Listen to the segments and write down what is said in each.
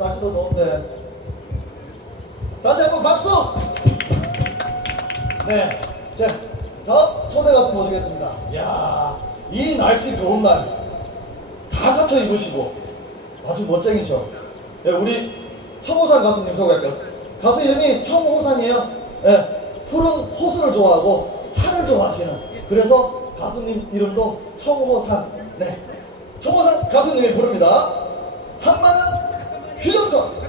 날씨도 더운데 다시 한번 박수! 네, 자 다음 초대 가수 모시겠습니다. 이야, 이 날씨 더운 날 다 갖춰 입으시고 아주 멋쟁이셔. 네, 우리 청호산 가수님 소개할게요. 가수 이름이 청호산이에요. 네, 푸른 호수를 좋아하고 산을 좋아하시는, 그래서 가수님 이름도 청호산. 네, 청호산 가수님이 부릅니다. 한마는 휴전선.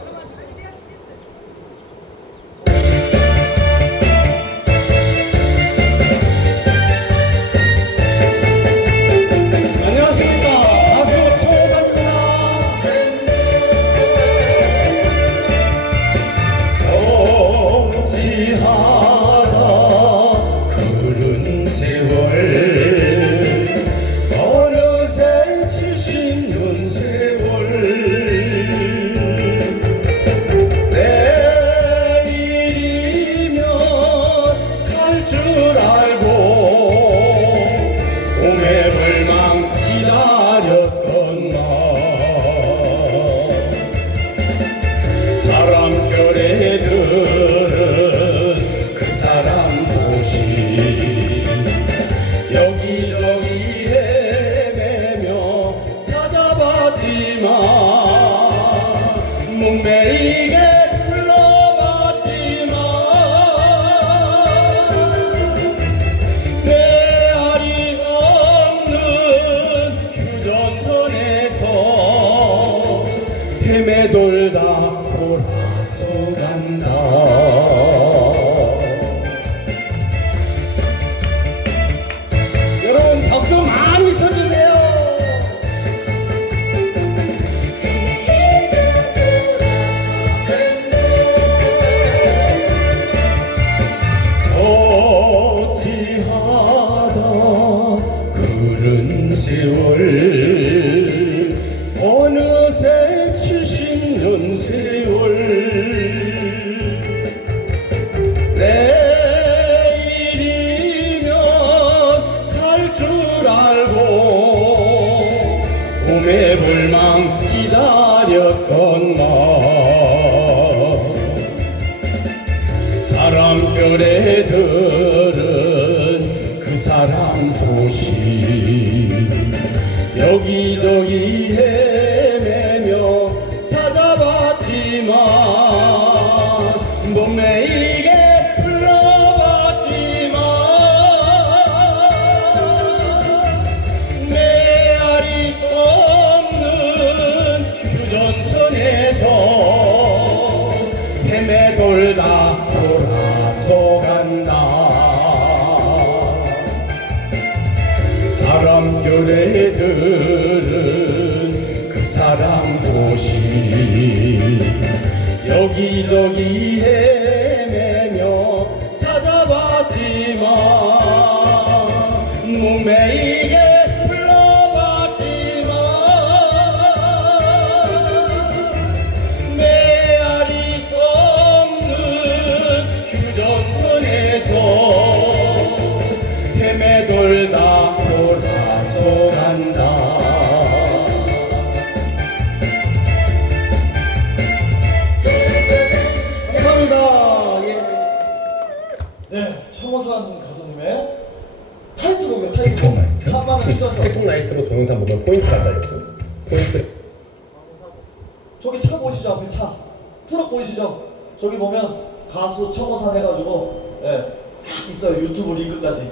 여기저기 헤매며 찾아봤지만 문매이게 불러봤지만 메아리 없는 휴전선에서 헤매돌다 돌아서 간다. 박수 많이 쳐주세요. 어찌하다 그른 세월 어느새 70년 세월 봄의 불망 기다렸건만 바람결에 들은 그 사람 소식 여기저기 헤매며 찾아봤지만 몸매이게 헤매돌다 돌아서 간다. 바람결에 들은 그 사람 소식 여기저기 헤매며 찾아봤지만 문매이게 헤매돌다 돌아서 간다. 감사합니다. 예. 네, 청호산 가수님의 타이틀곡이에요. 타이틀곡. 한마는 휴전선. 텍톡라이트로 동영상 보면 포인트가 쌓여있고 포인트. 저기 차 보이시죠? 앞에 차. 트럭 보이시죠? 저기 보면 가수 청호산 해가지고 예, 다 있어요. 유튜브 링크까지.